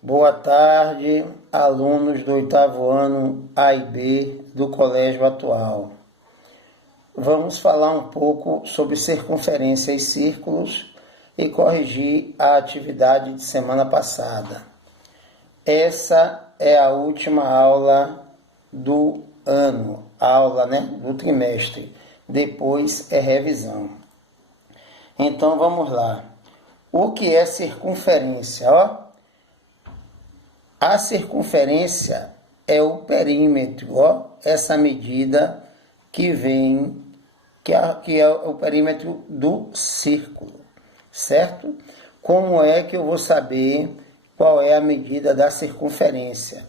Boa tarde, alunos do oitavo ano A e B do Colégio Atual. Vamos falar um pouco sobre circunferência e círculos e corrigir a atividade de semana passada. Essa é a última aula do ano, do trimestre. Depois é revisão. Então vamos lá. O que é circunferência? A circunferência é o perímetro, essa medida que vem, que é o perímetro do círculo, certo? Como é que eu vou saber qual é a medida da circunferência?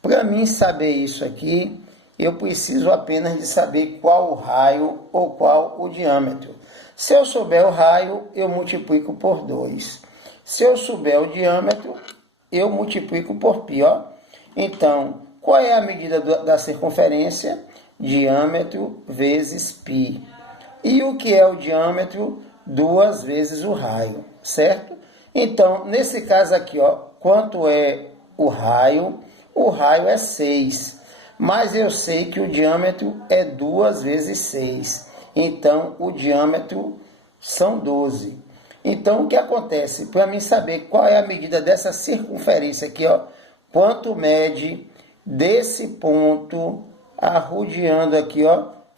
Para mim saber isso aqui, eu preciso apenas de saber qual o raio ou qual o diâmetro. Se eu souber o raio, eu multiplico por 2. Se eu souber o diâmetro, eu multiplico por π. Então, qual é a medida da circunferência? Diâmetro vezes π. E o que é o diâmetro? 2 vezes o raio, certo? Então, nesse caso aqui, quanto é o raio? O raio é 6. Mas eu sei que o diâmetro é 2 vezes 6. Então, o diâmetro são 12. Então, o que acontece? Para mim saber qual é a medida dessa circunferência aqui, quanto mede desse ponto, arrodeando aqui,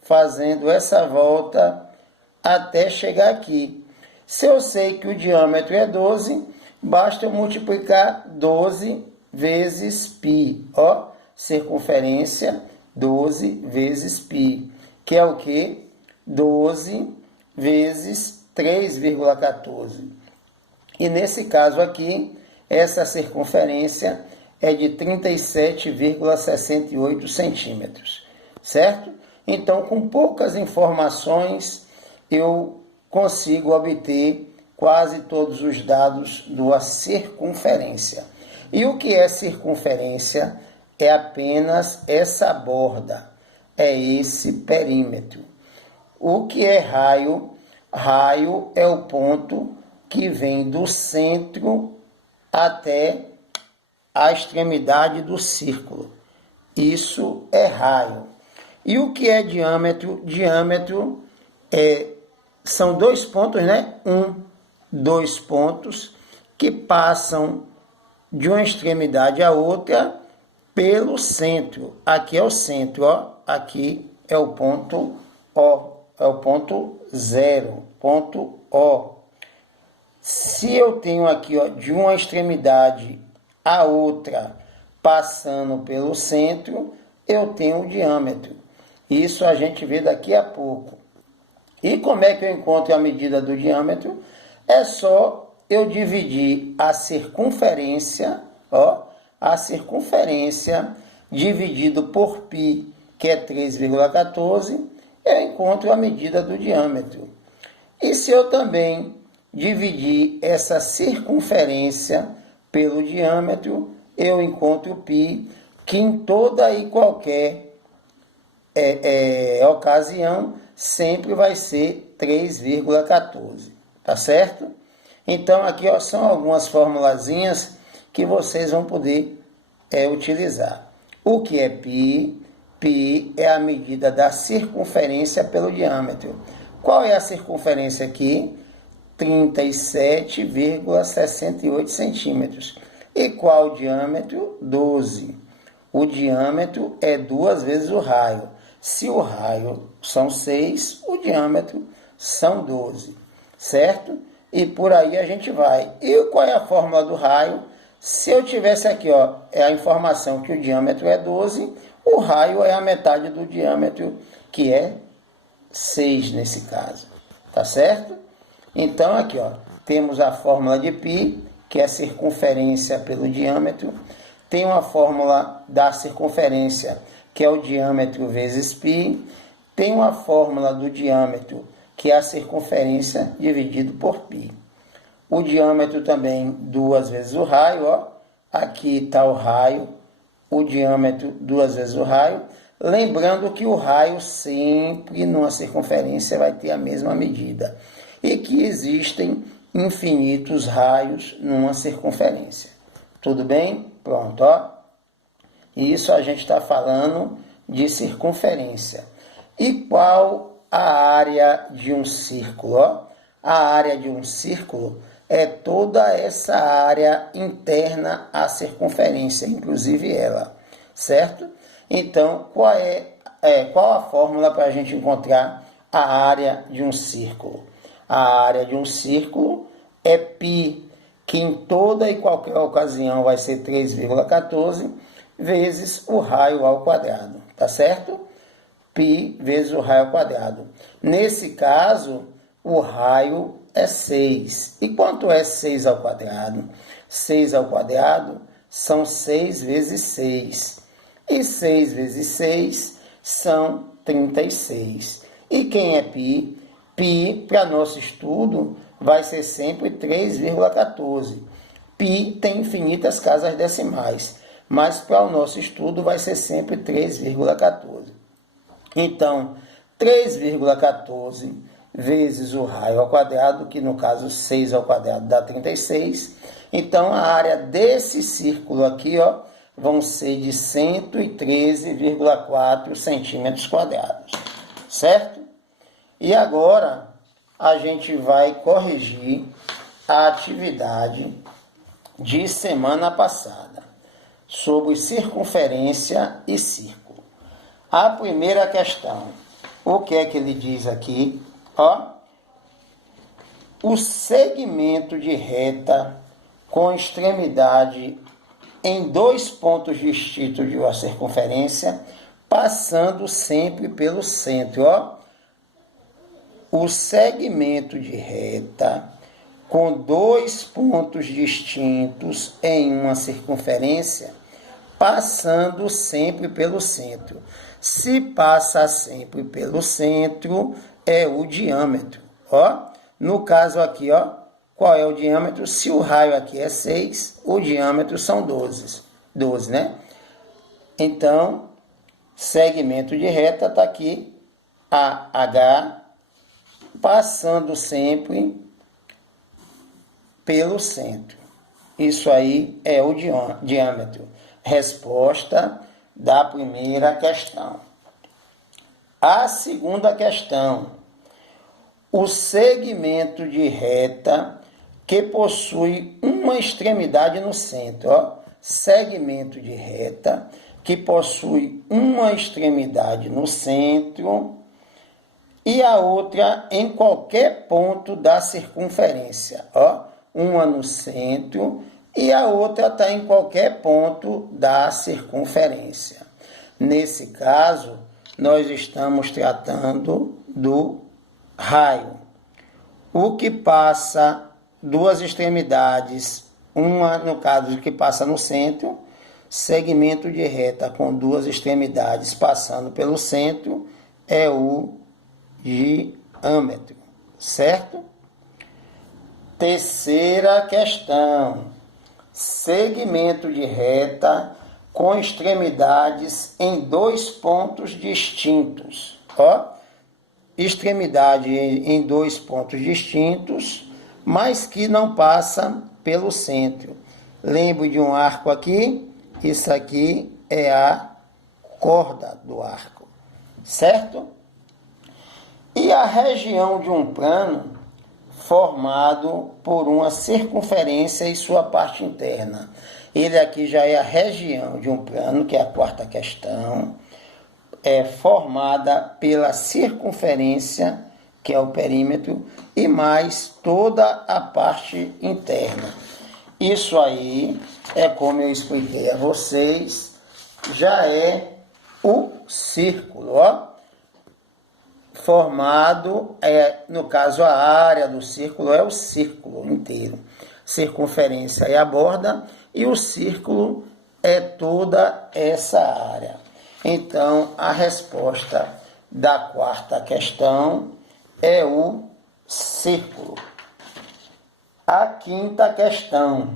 fazendo essa volta até chegar aqui. Se eu sei que o diâmetro é 12, basta eu multiplicar 12 vezes π, circunferência 12 vezes π, que é o quê? 12 vezes 3,14. E nesse caso aqui, essa circunferência é de 37,68 centímetros, certo? Então, com poucas informações, eu consigo obter quase todos os dados da circunferência. E o que é circunferência? É apenas essa borda, é esse perímetro. O que é raio? Raio é o ponto que vem do centro até a extremidade do círculo. Isso é raio. E o que é diâmetro? Diâmetro são 2 pontos, né? 2 pontos que passam de uma extremidade à outra pelo centro. Aqui é o centro, aqui é o ponto O. É o ponto 0, ponto O. Se eu tenho aqui, de uma extremidade à outra, passando pelo centro, eu tenho o diâmetro. Isso a gente vê daqui a pouco. E como é que eu encontro a medida do diâmetro? É só eu dividir a circunferência, dividido por π, que é 3,14, eu encontro a medida do diâmetro. E se eu também dividir essa circunferência pelo diâmetro, eu encontro π, que em toda e qualquer ocasião sempre vai ser 3,14, tá certo? Então aqui são algumas formulazinhas que vocês vão poder utilizar. O que é π? Π é a medida da circunferência pelo diâmetro. Qual é a circunferência aqui? 37,68 centímetros. E qual o diâmetro? 12. O diâmetro é 2 vezes o raio. Se o raio são 6, o diâmetro são 12, certo? E por aí a gente vai. E qual é a fórmula do raio? Se eu tivesse aqui, é a informação que o diâmetro é 12, o raio é a metade do diâmetro, que é 6 nesse caso, tá certo? Então aqui, temos a fórmula de π, que é a circunferência pelo diâmetro. Tem uma fórmula da circunferência, que é o diâmetro vezes π. Tem uma fórmula do diâmetro, que é a circunferência dividido por π. O diâmetro também 2 vezes o raio, aqui está o raio, o diâmetro 2 vezes o raio. Lembrando que o raio sempre, numa circunferência, vai ter a mesma medida. E que existem infinitos raios numa circunferência. Tudo bem? Pronto, ó. Isso a gente está falando de circunferência. E qual a área de um círculo? Ó? A área de um círculo é toda essa área interna à circunferência, inclusive ela, certo? Então, qual a fórmula para a gente encontrar a área de um círculo? A área de um círculo é π, que em toda e qualquer ocasião vai ser 3,14, vezes o raio ao quadrado, tá certo? Π vezes o raio ao quadrado. Nesse caso, o raio é 6. E quanto é 6 ao quadrado? 6 ao quadrado são 6 vezes 6. E 6 vezes 6 são 36. E quem é π? Π, para nosso estudo, vai ser sempre 3,14. Π tem infinitas casas decimais, mas para o nosso estudo vai ser sempre 3,14. Então, 3,14 vezes o raio ao quadrado, que no caso 6 ao quadrado dá 36. Então, a área desse círculo aqui, ó, vão ser de 113,4 centímetros quadrados, certo? E agora, a gente vai corrigir a atividade de semana passada sobre circunferência e círculo. A primeira questão, o que é que ele diz aqui? Ó, o segmento de reta com extremidade em 2 pontos distintos de uma circunferência, passando sempre pelo centro. Ó, o segmento de reta com 2 pontos distintos em uma circunferência, passando sempre pelo centro. Se passa sempre pelo centro, é o diâmetro. Ó, no caso aqui, ó, qual é o diâmetro? Se o raio aqui é 6, o diâmetro são 12, né? Então, segmento de reta está aqui, AH, passando sempre pelo centro. Isso aí é o diâmetro. Resposta da primeira questão. A segunda questão. O segmento de reta que possui uma extremidade no centro. Ó, segmento de reta que possui uma extremidade no centro e a outra em qualquer ponto da circunferência. Ó, uma no centro e a outra está em qualquer ponto da circunferência. Nesse caso, nós estamos tratando do raio. O que passa duas extremidades, uma no caso que passa no centro, segmento de reta com duas extremidades passando pelo centro, é o diâmetro, certo? Terceira questão. Segmento de reta com extremidades em 2 pontos distintos. Ó, extremidade em 2 pontos distintos, mas que não passa pelo centro. Lembre de um arco aqui, isso aqui é a corda do arco, certo? E a região de um plano formado por uma circunferência e sua parte interna. Ele aqui já é a região de um plano, que é a quarta questão, é formada pela circunferência, que é o perímetro, e mais toda a parte interna. Isso aí é, como eu expliquei a vocês, já é o círculo, ó. Formado, no caso a área do círculo é o círculo inteiro. Circunferência é a borda e o círculo é toda essa área. Então, a resposta da quarta questão é o círculo. A quinta questão.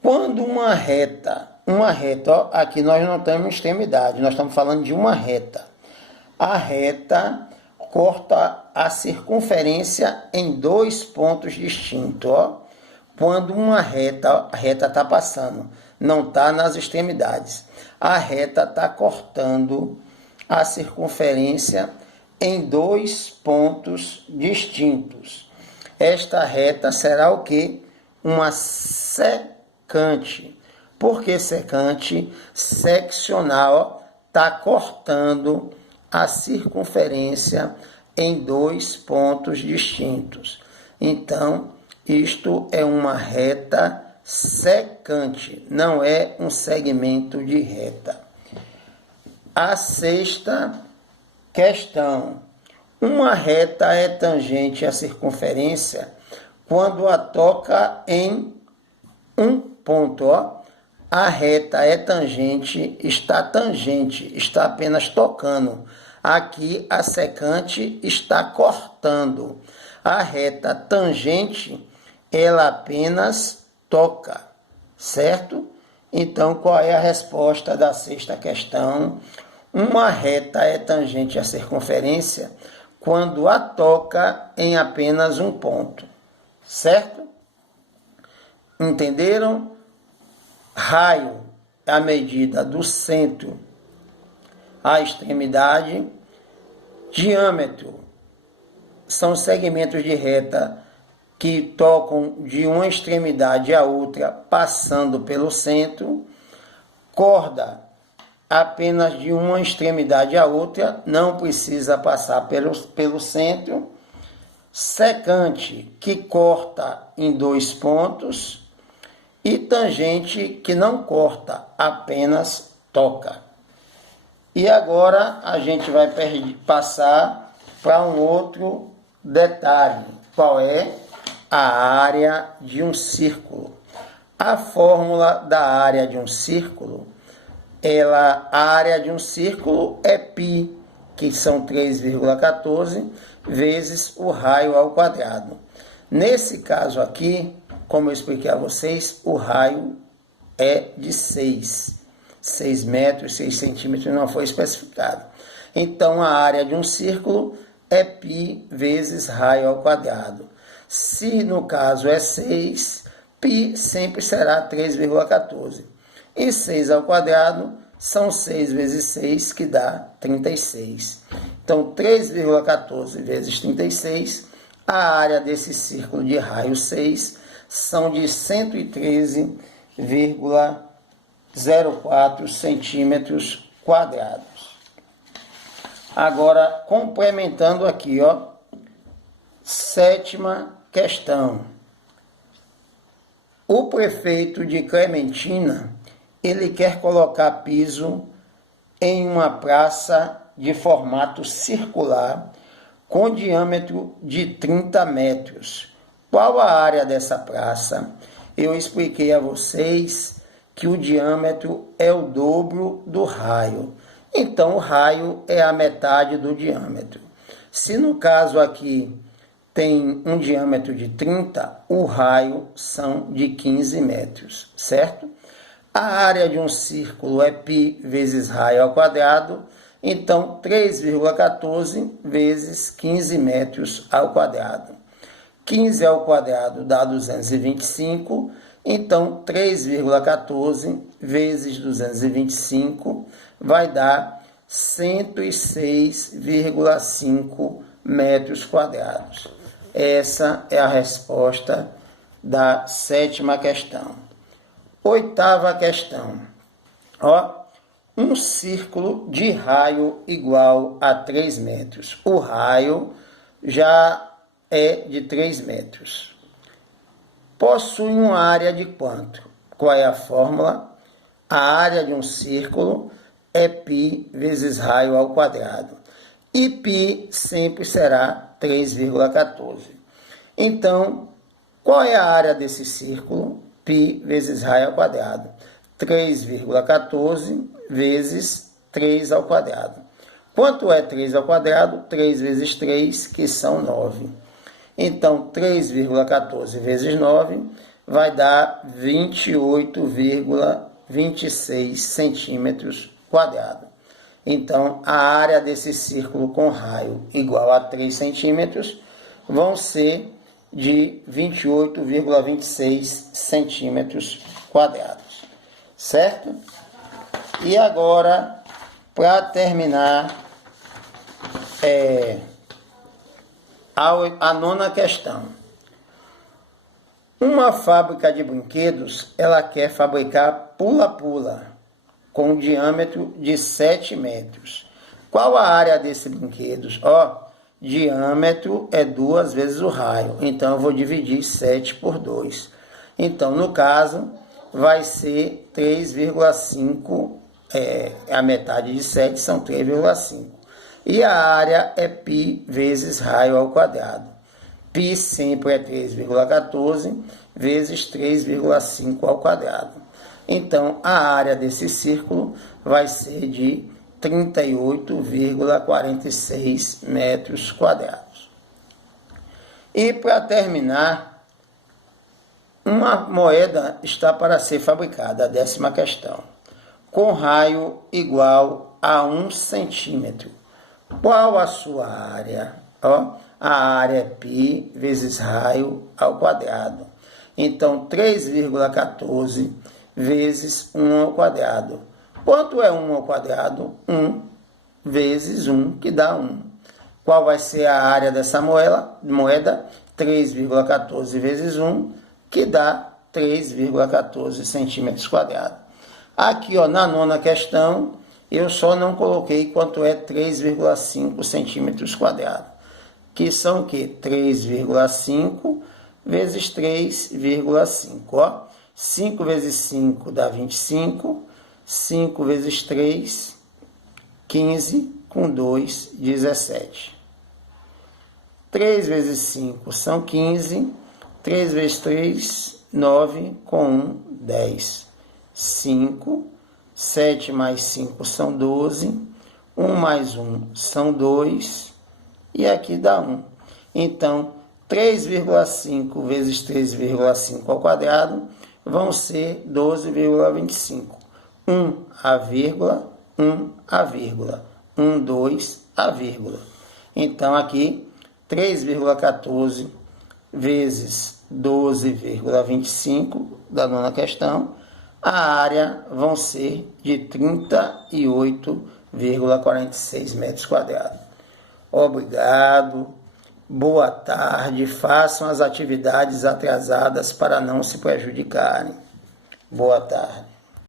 Quando uma reta, ó, aqui nós não temos extremidade, nós estamos falando de uma reta. A reta corta a circunferência em 2 pontos distintos, ó. quando uma reta está passando, não está nas extremidades. A reta está cortando a circunferência em dois pontos distintos. Esta reta será o quê? Uma secante. Por que secante? Seccional, está cortando a circunferência em dois pontos distintos. Então, isto é uma reta secante, não é um segmento de reta. A sexta questão. Uma reta é tangente à circunferência quando a toca em um ponto. Ó. A reta é tangente, está apenas tocando. Aqui a secante está cortando. A reta tangente, ela apenas toca, certo? Então, qual é a resposta da sexta questão? Uma reta é tangente à circunferência quando a toca em apenas um ponto, certo? Entenderam? Raio é a medida do centro à extremidade. Diâmetro são segmentos de reta que tocam de uma extremidade à outra, passando pelo centro. Corda, apenas de uma extremidade à outra, não precisa passar pelo centro. Secante, que corta em dois pontos. E tangente, que não corta, apenas toca. E agora a gente vai passar para um outro detalhe. Qual é? A área de um círculo. A fórmula da área de um círculo, a área de um círculo é π, que são 3,14, vezes o raio ao quadrado. Nesse caso aqui, como eu expliquei a vocês, o raio é de 6 metros, 6 centímetros, não foi especificado. Então, a área de um círculo é π vezes raio ao quadrado. Se no caso é 6, π sempre será 3,14. E 6 ao quadrado são 6 vezes 6, que dá 36. Então, 3,14 vezes 36, a área desse círculo de raio 6 são de 113,04 centímetros quadrados. Agora, complementando aqui, ó, sétima questão. O prefeito de Clementina, ele quer colocar piso em uma praça de formato circular com diâmetro de 30 metros. Qual a área dessa praça? Eu expliquei a vocês que o diâmetro é o dobro do raio. Então, o raio é a metade do diâmetro. Se no caso aqui tem um diâmetro de 30, o raio são de 15 metros, certo? A área de um círculo é π vezes raio ao quadrado, então 3,14 vezes 15 metros ao quadrado. 15 ao quadrado dá 225, então 3,14 vezes 225 vai dar 106,5 metros quadrados. Essa é a resposta da sétima questão. Oitava questão. Ó, um círculo de raio igual a 3 metros. O raio já é de 3 metros. Possui uma área de quanto? Qual é a fórmula? A área de um círculo é π vezes raio ao quadrado. E π sempre será 3,14. Então, qual é a área desse círculo? Π vezes raio ao quadrado. 3,14 vezes 3 ao quadrado. Quanto é 3 ao quadrado? 3 vezes 3, que são 9. Então, 3,14 vezes 9 vai dar 28,26 centímetros quadrados. Então, a área desse círculo com raio igual a 3 centímetros vão ser de 28,26 centímetros quadrados, certo? E agora, para terminar, a nona questão. Uma fábrica de brinquedos, ela quer fabricar pula-pula, com um diâmetro de 7 metros. Qual a área desses brinquedos? Diâmetro é 2 vezes o raio, então eu vou dividir 7 por 2. Então, no caso, vai ser 3,5, a metade de 7 são 3,5. E a área é π vezes raio ao quadrado. Π sempre é 3,14 vezes 3,5 ao quadrado. Então, a área desse círculo vai ser de 38,46 metros quadrados. E para terminar, uma moeda está para ser fabricada, a 10ª questão, com raio igual a 1 centímetro. Qual a sua área? A área é π vezes raio ao quadrado. Então, 3,14 vezes 1 ao quadrado. Quanto é 1 ao quadrado? 1 vezes 1, que dá 1. Qual vai ser a área dessa moeda? 3,14 vezes 1, que dá 3,14 centímetros quadrados. Aqui, na nona questão, eu só não coloquei quanto é 3,5 centímetros quadrados. Que são o quê? 3,5 vezes 3,5. 5 vezes 5 dá 25. 5 vezes 3, 15, com 2, 17. 3 vezes 5 são 15. 3 vezes 3, 9, com 1, 10. 5, 7 mais 5 são 12. 1 mais 1 são 2. E aqui dá 1. Então, 3,5 vezes 3,5 ao quadrado vão ser 12,25. 1 a vírgula, 1 a vírgula, 1, 2 a vírgula. Então, aqui, 3,14 vezes 12,25 da nona questão, a área vão ser de 38,46 metros quadrados. Obrigado, boa tarde, façam as atividades atrasadas para não se prejudicarem. Boa tarde.